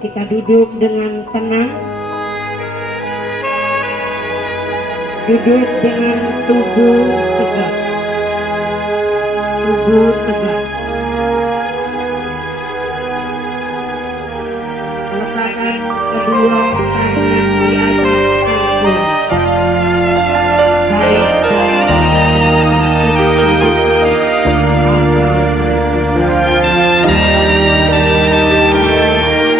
Kita duduk dengan tenang, duduk dengan tubuh tegak, tubuh tegak. Letakkan kedua tangan di atas pinggul, baik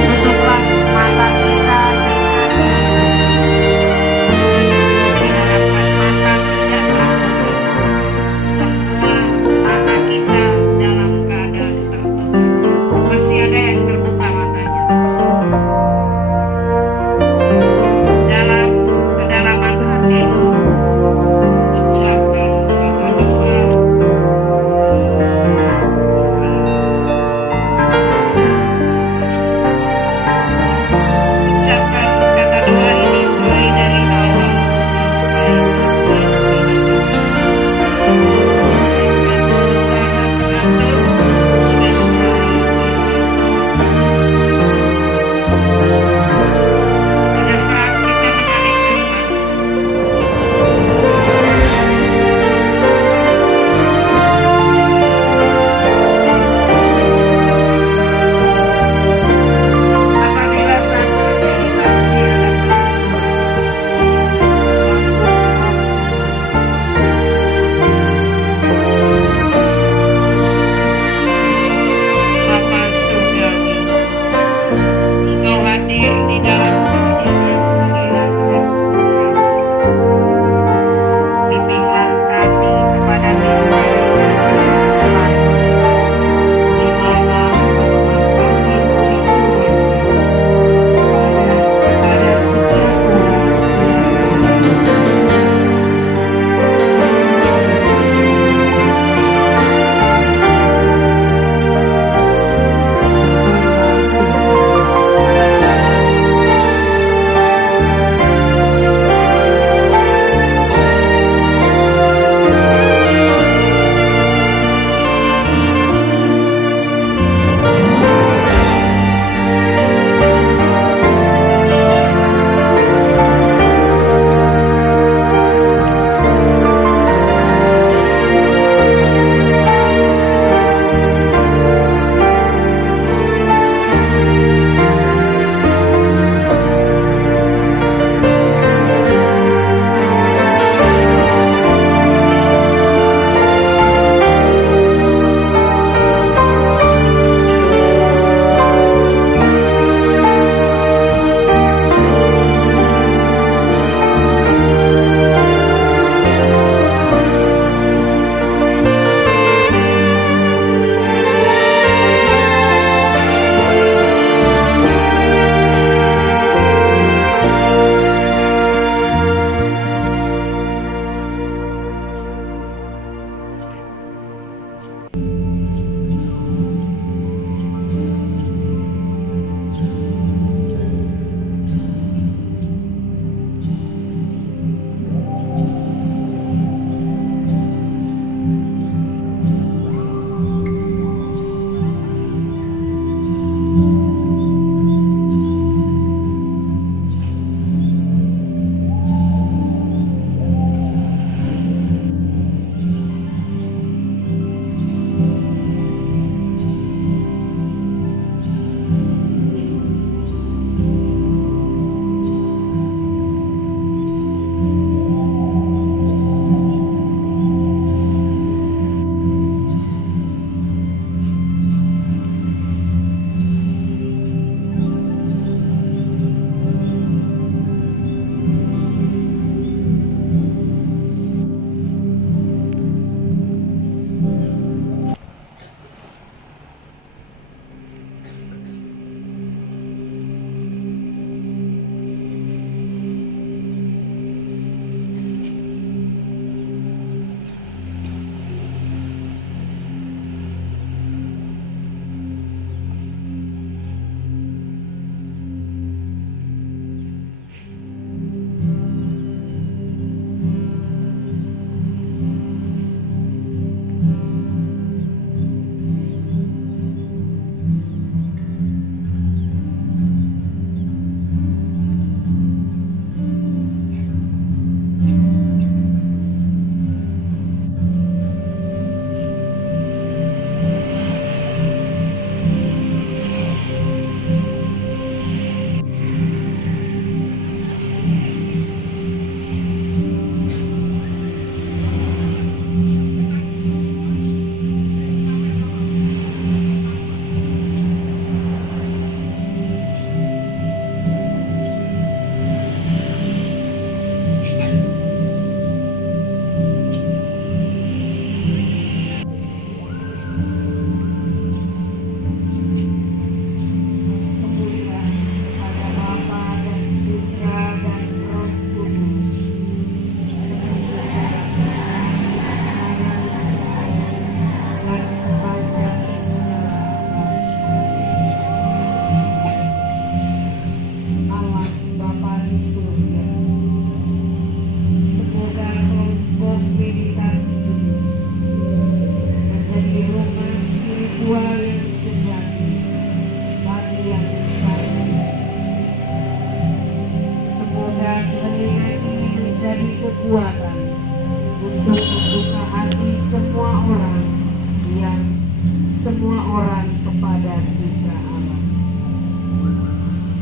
tutuplah mata kita dengan diharapkan mata tidak tertutup. Semua mata kita dalam keadaan tertutup. Masih ada yang terbuka matanya.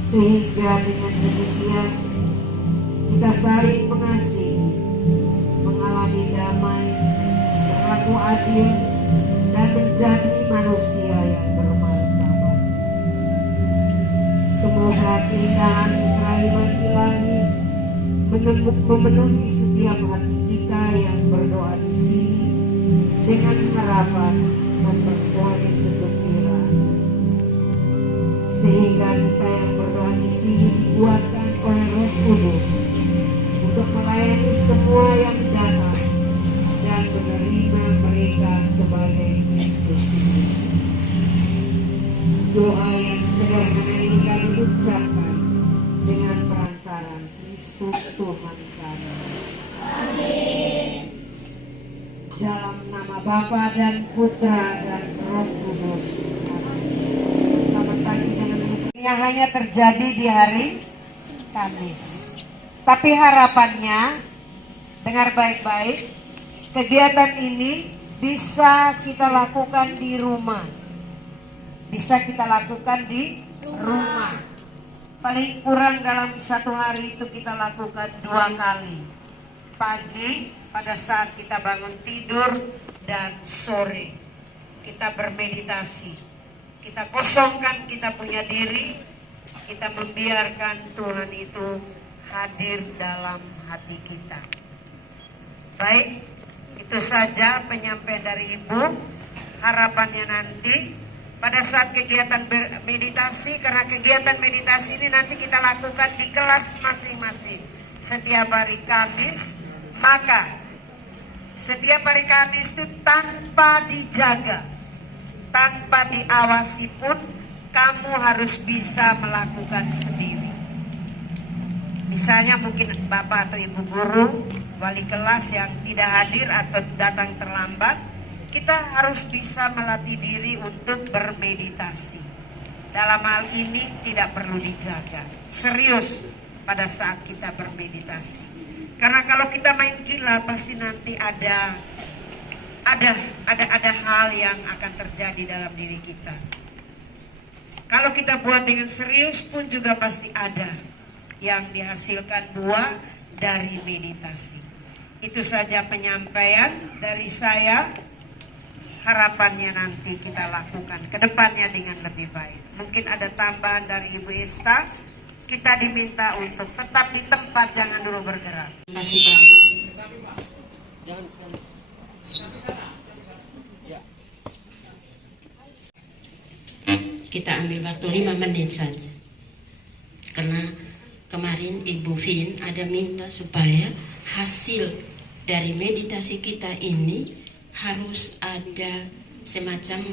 sehingga dengan demikian kita saling mengasihi, mengalami damai, berlaku adil, dan menjadi manusia yang bermartabat. Semoga keindahan kerahiman ilahi memenuhi setiap hati kita yang berdoa di sini dengan harapan dan beroleh kegembiraan, sehingga kita yang berdoa di sini dikuatkan oleh Roh Kudus untuk melayani semua yang datang dan menerima mereka sebagai Kristus. Doa yang sederhana ini kami ucapkan dengan perantaran Kristus Tuhan kami. Amin. Dalam nama Bapa dan Putra dan Roh Kudus. Amin. Selamat pagi teman-teman. Yang hanya terjadi di hari Kamis. Tapi harapannya, dengar baik-baik, kegiatan ini bisa kita lakukan di rumah. Bisa kita lakukan di rumah. Paling kurang dalam satu hari itu kita lakukan 2 kali. Pagi pada saat kita bangun tidur dan sore kita bermeditasi. Kita kosongkan kita punya diri. Kita membiarkan Tuhan itu hadir dalam hati kita. Baik, itu saja penyampaian dari Ibu. Harapannya nanti pada saat kegiatan meditasi, karena kegiatan meditasi ini nanti kita lakukan di kelas masing-masing setiap hari Kamis, maka setiap hari Kamis itu tanpa dijaga, tanpa diawasi pun kamu harus bisa melakukan sendiri. Misalnya mungkin Bapak atau Ibu guru, wali kelas yang tidak hadir atau datang terlambat, kita harus bisa melatih diri untuk bermeditasi. Dalam hal ini tidak perlu dijaga. Serius pada saat kita bermeditasi. Karena kalau kita main gila pasti nanti ada hal yang akan terjadi dalam diri kita. Kalau kita buat dengan serius pun juga pasti ada yang dihasilkan buah dari meditasi. Itu saja penyampaian dari saya. Harapannya nanti kita lakukan ke depannya dengan lebih baik. Mungkin ada tambahan dari Ibu Esta. Kita diminta untuk tetap di tempat, jangan dulu bergerak. Terima kasih Pak. Kita ambil waktu 5 menit saja. Karena kemarin Ibu Vin ada minta supaya hasil dari meditasi kita ini harus ada semacam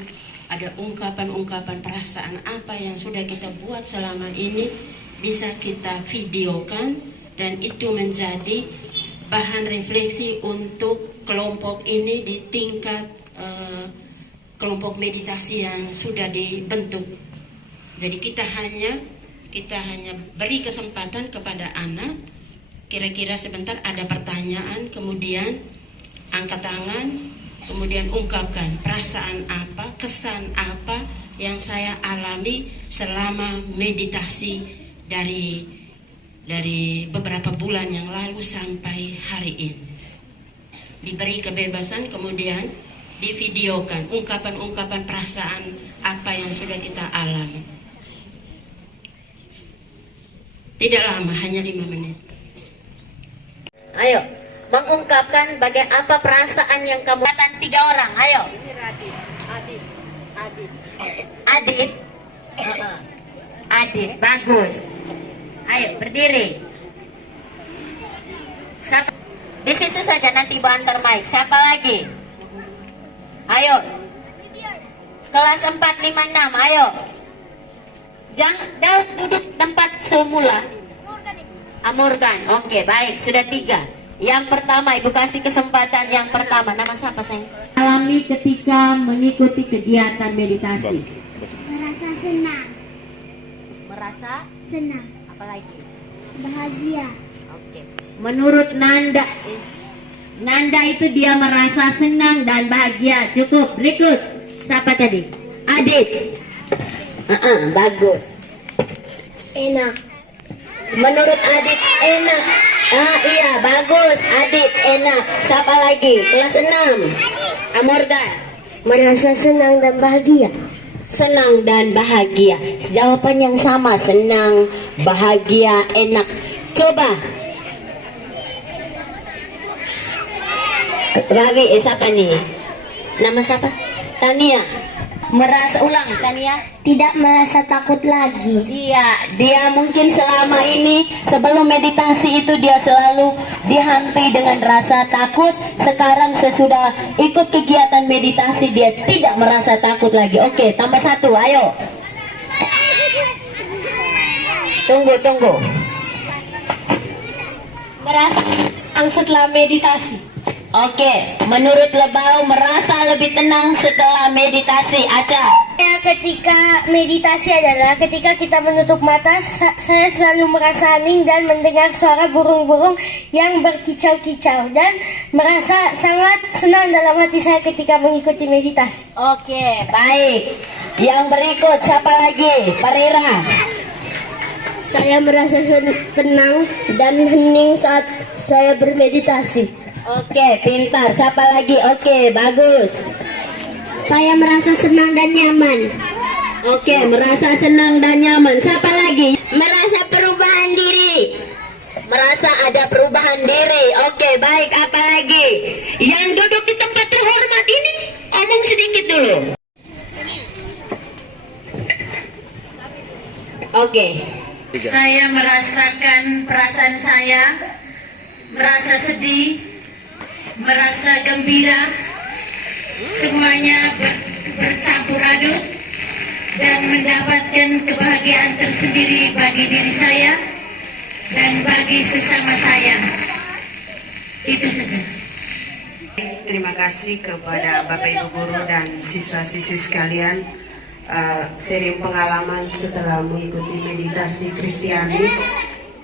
ada ungkapan-ungkapan perasaan apa yang sudah kita buat selama ini bisa kita videokan dan itu menjadi bahan refleksi untuk kelompok ini di tingkat kelompok meditasi yang sudah dibentuk. Jadi kita hanya beri kesempatan kepada anak, kira-kira sebentar ada pertanyaan, kemudian angkat tangan, kemudian ungkapkan perasaan apa, kesan apa yang saya alami selama meditasi dari beberapa bulan yang lalu sampai hari ini. Diberi kebebasan, kemudian divideokan ungkapan-ungkapan perasaan apa yang sudah kita alami. Tidak lama, hanya 5 menit. Ayo, mengungkapkan apa perasaan yang kamu katakan 3 orang, ayo. Ini Radit, Adit. Adit. Adit, bagus. Ayo, berdiri. Siapa? Di situ saja nanti Ibu antar mic. Siapa lagi? Ayo. Kelas 4, 5, 6, ayo. Jangan duduk tempat semula. Amurkan. Oke, baik, sudah 3. Yang pertama, Ibu kasih kesempatan yang pertama. Nama siapa sayang? Alami ketika mengikuti kegiatan meditasi. Merasa senang, Merasa senang, apalagi? bahagia, Oke. Menurut Nanda itu dia merasa senang dan bahagia. Cukup. Berikut. Siapa tadi? Adit. Bagus. Enak. Menurut Adit enak. Ah iya, bagus. Adit enak. Siapa lagi? Kelas 6. Amorgan. Merasa senang dan bahagia. Senang dan bahagia. Jawaban yang sama, senang, bahagia, enak. Coba. Babi, siapa nih? Nama siapa? Tania. Merasa ulang, Tania. Tidak merasa takut lagi. Iya, dia mungkin selama ini sebelum meditasi itu dia selalu dihantui dengan rasa takut. Sekarang sesudah ikut kegiatan meditasi dia tidak merasa takut lagi. Oke, tambah 1, ayo. Tunggu. Merasa tenang setelah meditasi. Oke, menurut Lebau merasa lebih tenang setelah meditasi. Aca. Ketika meditasi adalah ketika kita menutup mata, saya selalu merasa hening dan mendengar suara burung-burung yang berkicau-kicau dan merasa sangat senang dalam hati saya ketika mengikuti meditasi. Oke, baik. Yang berikut siapa lagi? Parira. Saya merasa tenang dan hening saat saya bermeditasi. Oke, pintar. Siapa lagi? Oke, bagus. Saya merasa senang dan nyaman. Oke, merasa senang dan nyaman. Siapa lagi? Merasa perubahan diri. Merasa ada perubahan diri. Oke, baik. Apa lagi? Yang duduk di tempat terhormat ini, omong sedikit dulu. Oke. Saya merasakan perasaan saya, merasa sedih, merasa gembira, semuanya bercampur aduk dan mendapatkan kebahagiaan tersendiri bagi diri saya dan bagi sesama saya. Itu saja. Terima kasih kepada Bapak Ibu Guru dan siswa-siswi sekalian. Sharing pengalaman setelah mengikuti meditasi Kristiani,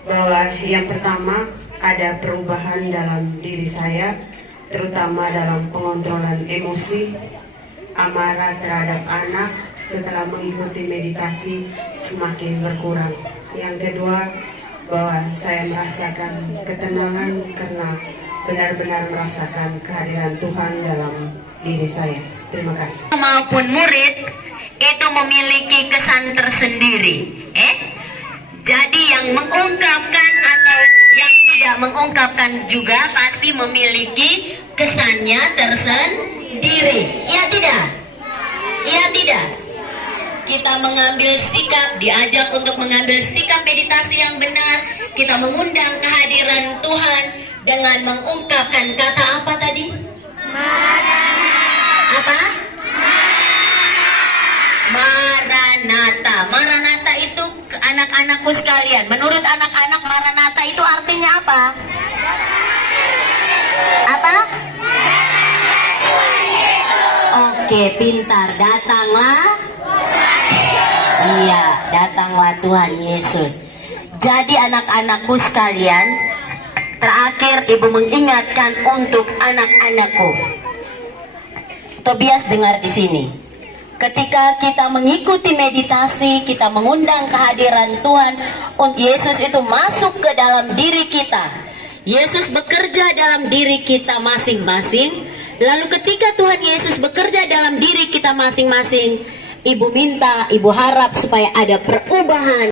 bahwa yang pertama ada perubahan dalam diri saya, terutama dalam pengontrolan emosi, amarah terhadap anak setelah mengikuti meditasi semakin berkurang. Yang kedua, bahwa saya merasakan ketenangan karena benar-benar merasakan kehadiran Tuhan dalam diri saya. Terima kasih. Maupun murid itu memiliki kesan tersendiri. Jadi yang mengungkapkan atau yang tidak mengungkapkan juga pasti memiliki kesannya tersendiri. Iya tidak? Iya tidak? Kita mengambil sikap, diajak untuk mengambil sikap meditasi yang benar. Kita mengundang kehadiran Tuhan dengan mengungkapkan kata apa tadi? Apa? Maranatha. Maranatha itu anak-anakku sekalian. Menurut anak-anak Maranatha itu artinya apa? Apa? Oke, pintar. Datanglah. Iya, datanglah Tuhan Yesus. Jadi anak-anakku sekalian, terakhir Ibu mengingatkan untuk anak-anakku. Tobias dengar di sini. Ketika kita mengikuti meditasi, kita mengundang kehadiran Tuhan, Yesus itu masuk ke dalam diri kita. Yesus bekerja dalam diri kita masing-masing. Lalu ketika Tuhan Yesus bekerja dalam diri kita masing-masing, Ibu minta, Ibu harap supaya ada perubahan